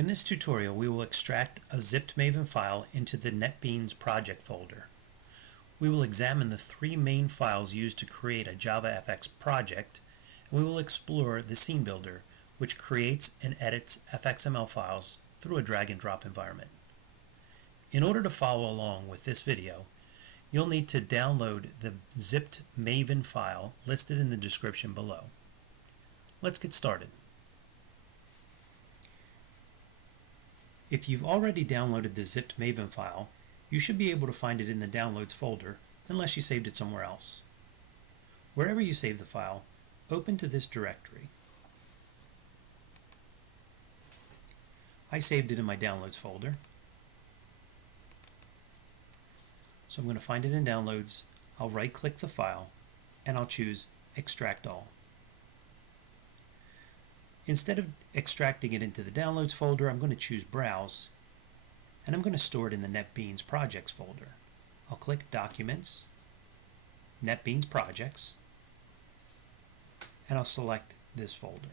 In this tutorial, we will extract a zipped Maven file into the NetBeans Project folder. We will examine the three main files used to create a JavaFX project, and we will explore the scene builder, which creates and edits Fxml files through a drag-and-drop environment. In order to follow along with this video, you'll need to download the zipped Maven file listed in the description below. Let's get started. If you've already downloaded the zipped Maven file, you should be able to find it in the Downloads folder, unless you saved it somewhere else. Wherever you save the file, open to this directory. I saved it in my Downloads folder. So I'm going to find it in Downloads, I'll right-click the file, and I'll choose Extract All. Instead of extracting it into the Downloads folder, I'm going to choose Browse, and I'm going to store it in the NetBeans Projects folder. I'll click Documents, NetBeans Projects, and I'll select this folder.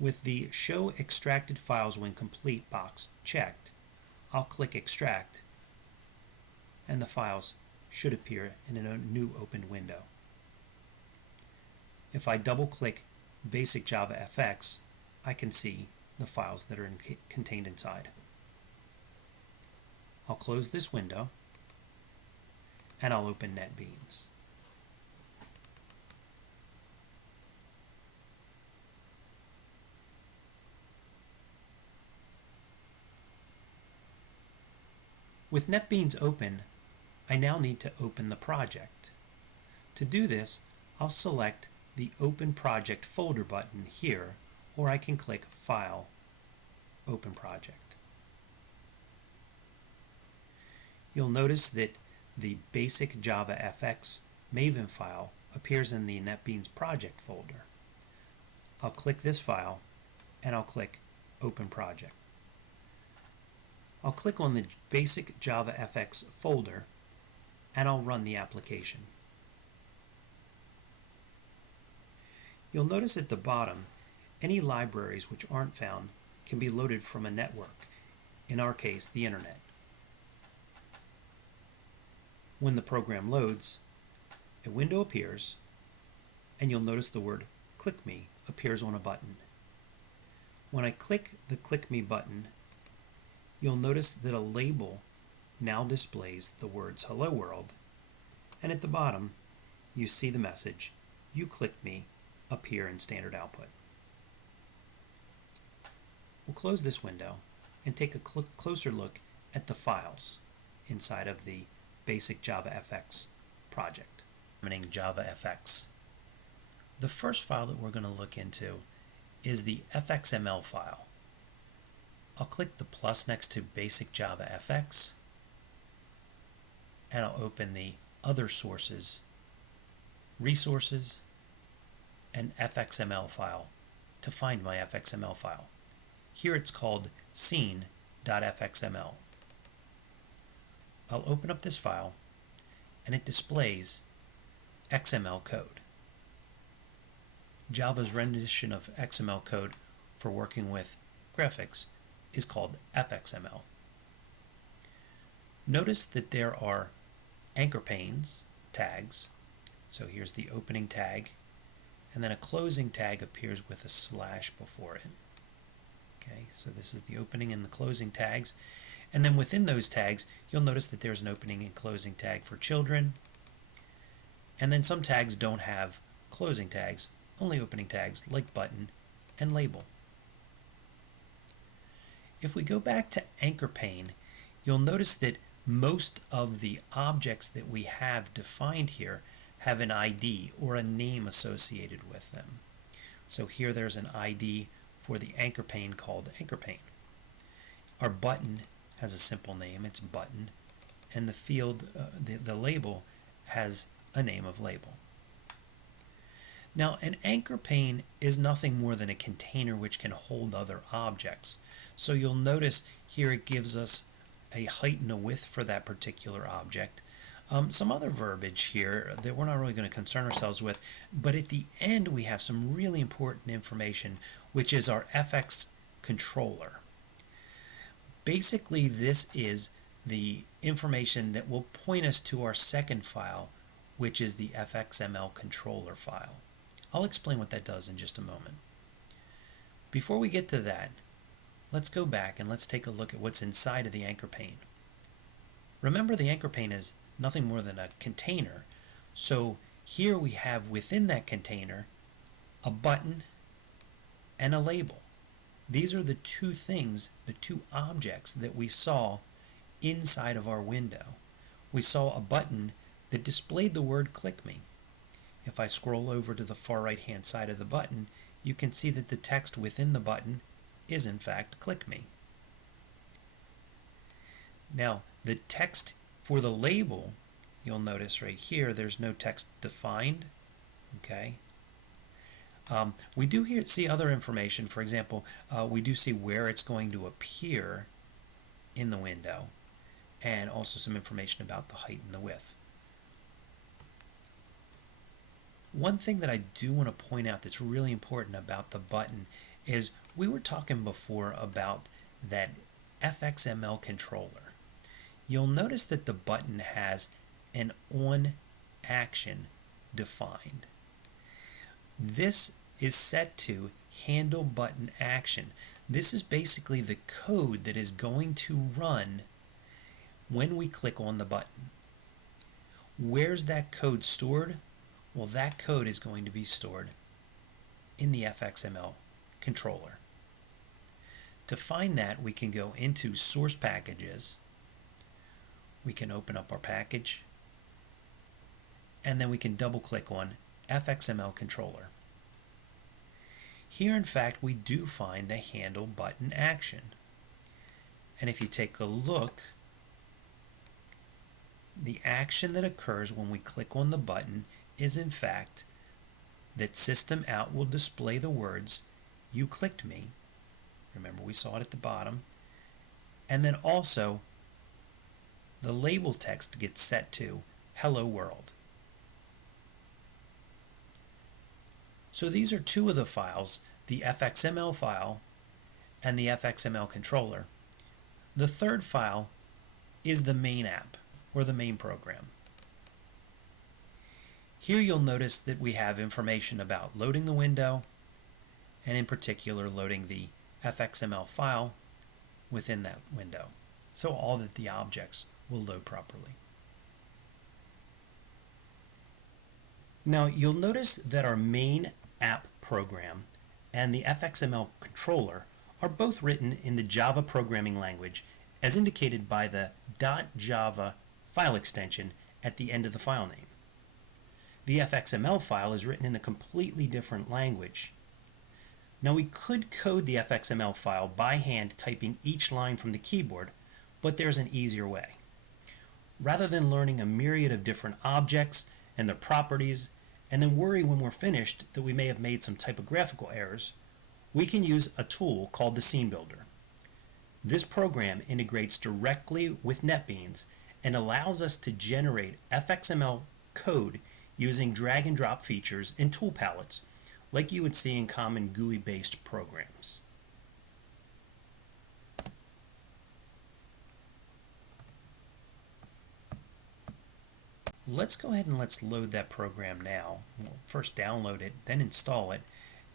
With the Show Extracted Files When Complete box checked, I'll click Extract, and the files should appear in a new opened window. If I double-click Basic JavaFX, I can see the files that are contained inside. I'll close this window, and I'll open NetBeans. With NetBeans open, I now need to open the project. To do this, I'll select the Open Project folder button here, or I can click File, Open Project. You'll notice that the basic JavaFX Maven file appears in the NetBeans Project folder. I'll click this file, and I'll click Open Project. I'll click on the basic JavaFX folder, and I'll run the application. You'll notice at the bottom, any libraries which aren't found can be loaded from a network, in our case, the internet. When the program loads, a window appears, and you'll notice the word Click Me appears on a button. When I click the Click Me button, you'll notice that a label now displays the words Hello World, and at the bottom, you see the message, You Clicked Me, appear in standard output. We'll close this window and take a closer look at the files inside of the basic JavaFX project. Examining JavaFX. The first file that we're going to look into is the Fxml file. I'll click the plus next to basic JavaFX, and I'll open the Other Sources, Resources, and Fxml file to find my Fxml file. Here it's called scene.fxml. I'll open up this file, and it displays XML code. Java's rendition of XML code for working with graphics is called Fxml. Notice that there are anchor panes, tags. So here's the opening tag, and then a closing tag appears with a slash before it. Okay, so this is the opening and the closing tags. And then within those tags, you'll notice that there's an opening and closing tag for children. And then some tags don't have closing tags, only opening tags like button and label. If we go back to anchor pane, you'll notice that most of the objects that we have defined here have an ID or a name associated with them. So here there's an ID for the anchor pane called anchor pane. Our button has a simple name, it's button, and the field, the label, has a name of label. Now, an anchor pane is nothing more than a container which can hold other objects. So you'll notice here it gives us a height and a width for that particular object. Some other verbiage here that we're not really going to concern ourselves with, but at the end we have some really important information, which is our FX controller. Basically, this is the information that will point us to our second file, which is the Fxml controller file. I'll explain what that does in just a moment. Before we get to that, let's go back and let's take a look at what's inside of the anchor pane. Remember, the anchor pane is nothing more than a container. So here we have within that container a button and a label. These are the two things, the two objects that we saw inside of our window. We saw a button that displayed the word "Click Me." If I scroll over to the far right hand side of the button, you can see that the text within the button is in fact "Click Me." Now, the text for the label, you'll notice right here, there's no text defined. Okay. We do see other information. For example, we do see where it's going to appear in the window, and also some information about the height and the width. One thing that I do want to point out that's really important about the button is we were talking before about that Fxml controller. You'll notice that the button has an on action defined. This is set to handle button action. This is basically the code that is going to run when we click on the button. Where's that code stored? Well, that code is going to be stored in the Fxml controller. To find that, we can go into Source Packages. We can open up our package, and then we can double click on Fxml controller. Here, in fact, we do find the handle button action. And if you take a look, the action that occurs when we click on the button is in fact that system out will display the words "You clicked me." Remember, we saw it at the bottom. And then also the label text gets set to "Hello World." So these are two of the files, the Fxml file and the Fxml controller. The third file is the main app, or the main program. Here you'll notice that we have information about loading the window, and in particular loading the Fxml file within that window, so all that the objects will load properly. Now you'll notice that our main app program and the Fxml controller are both written in the Java programming language as indicated by the .java file extension at the end of the file name. The Fxml file is written in a completely different language. Now we could code the Fxml file by hand, typing each line from the keyboard, but there's an easier way. Rather than learning a myriad of different objects and their properties, and then worry when we're finished that we may have made some typographical errors, we can use a tool called the Scene Builder. This program integrates directly with NetBeans and allows us to generate Fxml code using drag and drop features and tool palettes like you would see in common GUI-based programs. Let's go ahead and let's load that program now. We'll first download it, then install it,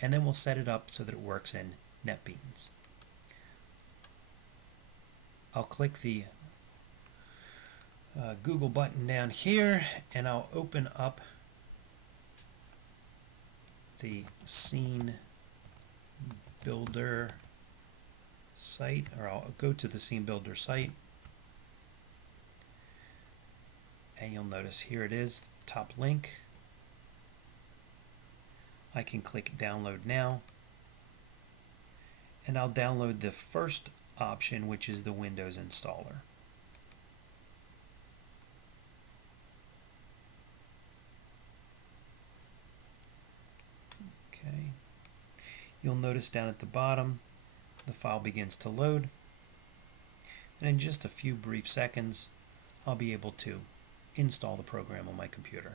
and then we'll set it up so that it works in NetBeans. I'll click the Google button down here, and I'll open up the Scene Builder site, or I'll go to the Scene Builder site, and you'll notice here it is, top link. I can click Download Now, and I'll download the first option, which is the Windows installer. Okay. You'll notice down at the bottom the file begins to load, and in just a few brief seconds I'll be able to install the program on my computer.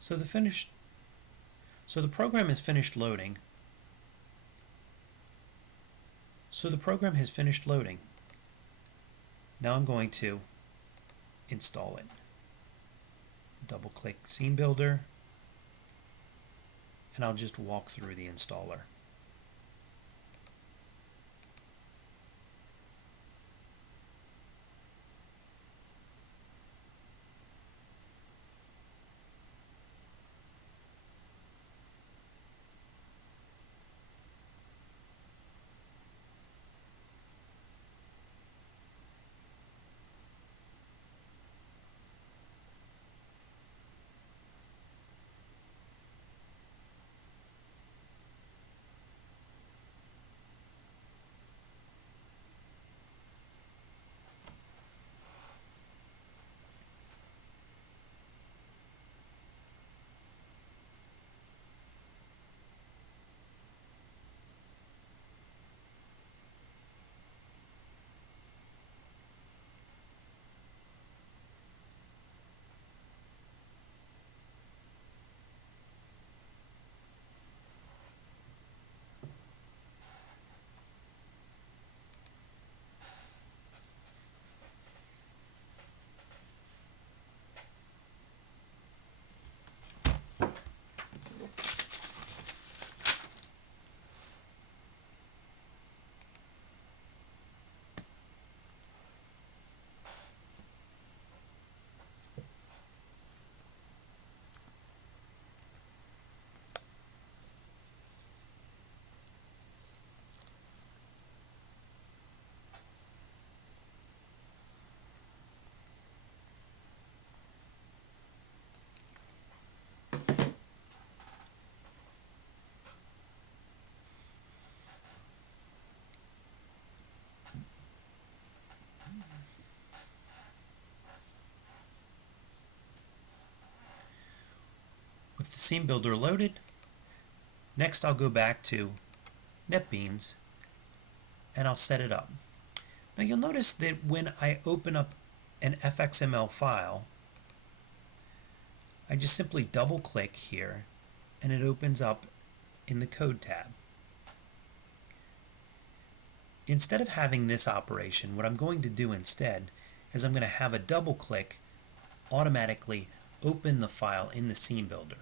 So the program is finished loading. So the program has finished loading. Now I'm going to install it. Double click Scene Builder, and I'll just walk through the installer. With the Scene Builder loaded, next I'll go back to NetBeans and I'll set it up. Now you'll notice that when I open up an FXML file, I just simply double click here and it opens up in the Code tab. Instead of having this operation, what I'm going to do instead is I'm going to have a double click automatically open the file in the Scene Builder.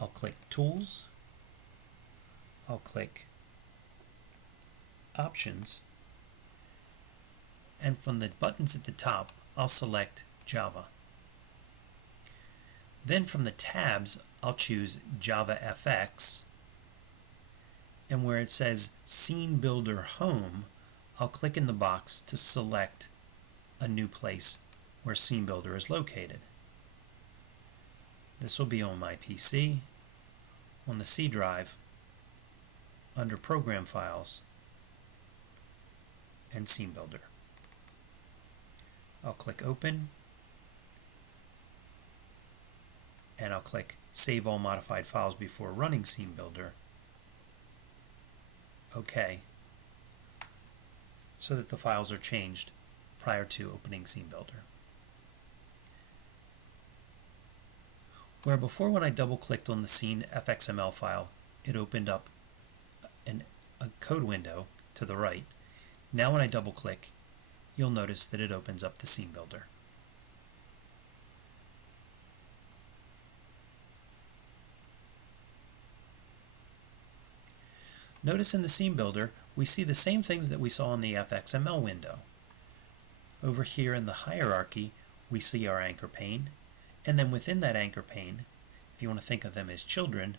I'll click Tools, I'll click Options, and from the buttons at the top, I'll select Java. Then from the tabs, I'll choose JavaFX, and where it says Scene Builder Home, I'll click in the box to select a new place where Scene Builder is located. This will be on my PC, on the C drive, under Program Files, and Scene Builder. I'll click Open, and I'll click Save All Modified Files Before Running Scene Builder. OK, so that the files are changed prior to opening Scene Builder. Where before when I double-clicked on the Scene FXML file, it opened up a code window to the right. Now when I double-click, you'll notice that it opens up the Scene Builder. Notice in the Scene Builder, we see the same things that we saw in the FXML window. Over here in the hierarchy, we see our anchor pane, and then within that anchor pane, if you want to think of them as children,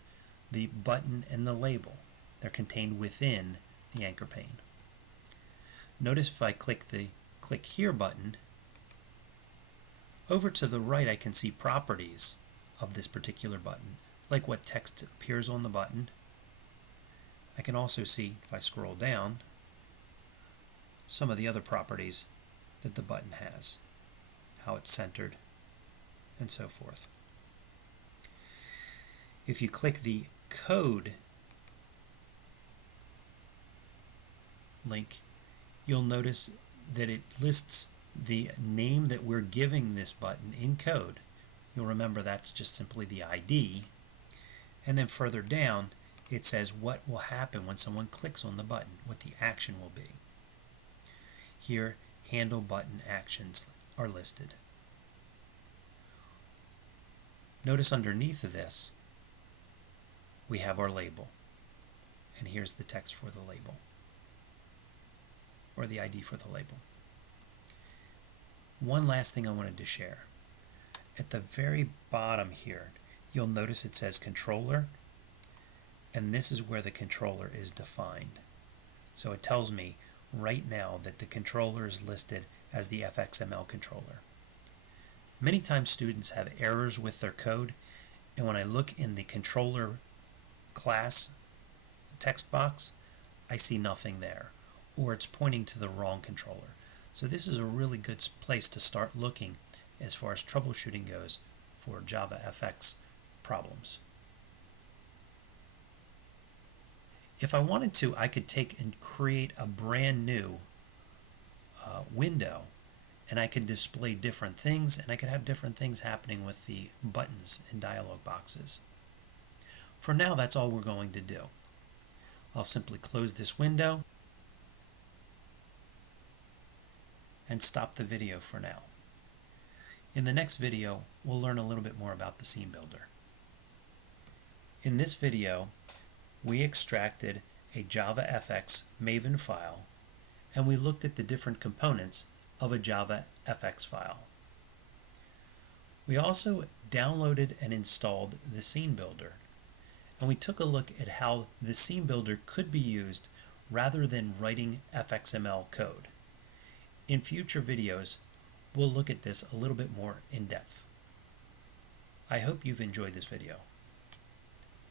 the button and the label. They're contained within the anchor pane. Notice if I click the Click Here button, over to the right I can see properties of this particular button, like what text appears on the button. I can also see, if I scroll down, some of the other properties that the button has, how it's centered, and so forth. If you click the Code link, you'll notice that it lists the name that we're giving this button in code. You'll remember that's just simply the ID. And then further down, it says what will happen when someone clicks on the button, what the action will be. Here, handle button actions are listed. Notice underneath of this, we have our label. And here's the text for the label, or the ID for the label. One last thing I wanted to share. At the very bottom here, you'll notice it says controller, and this is where the controller is defined. So it tells me right now that the controller is listed as the FXML controller. Many times students have errors with their code, and when I look in the controller class text box, I see nothing there, or it's pointing to the wrong controller. So this is a really good place to start looking as far as troubleshooting goes for JavaFX problems. If I wanted to, I could take and create a brand new window, and I could display different things, and I could have different things happening with the buttons and dialog boxes. For now, that's all we're going to do. I'll simply close this window and stop the video for now. In the next video, we'll learn a little bit more about the scene builder. In this video, we extracted a JavaFX Maven file, and we looked at the different components of a JavaFX file. We also downloaded and installed the scene builder, and we took a look at how the scene builder could be used rather than writing FXML code. In future videos, we'll look at this a little bit more in depth. I hope you've enjoyed this video.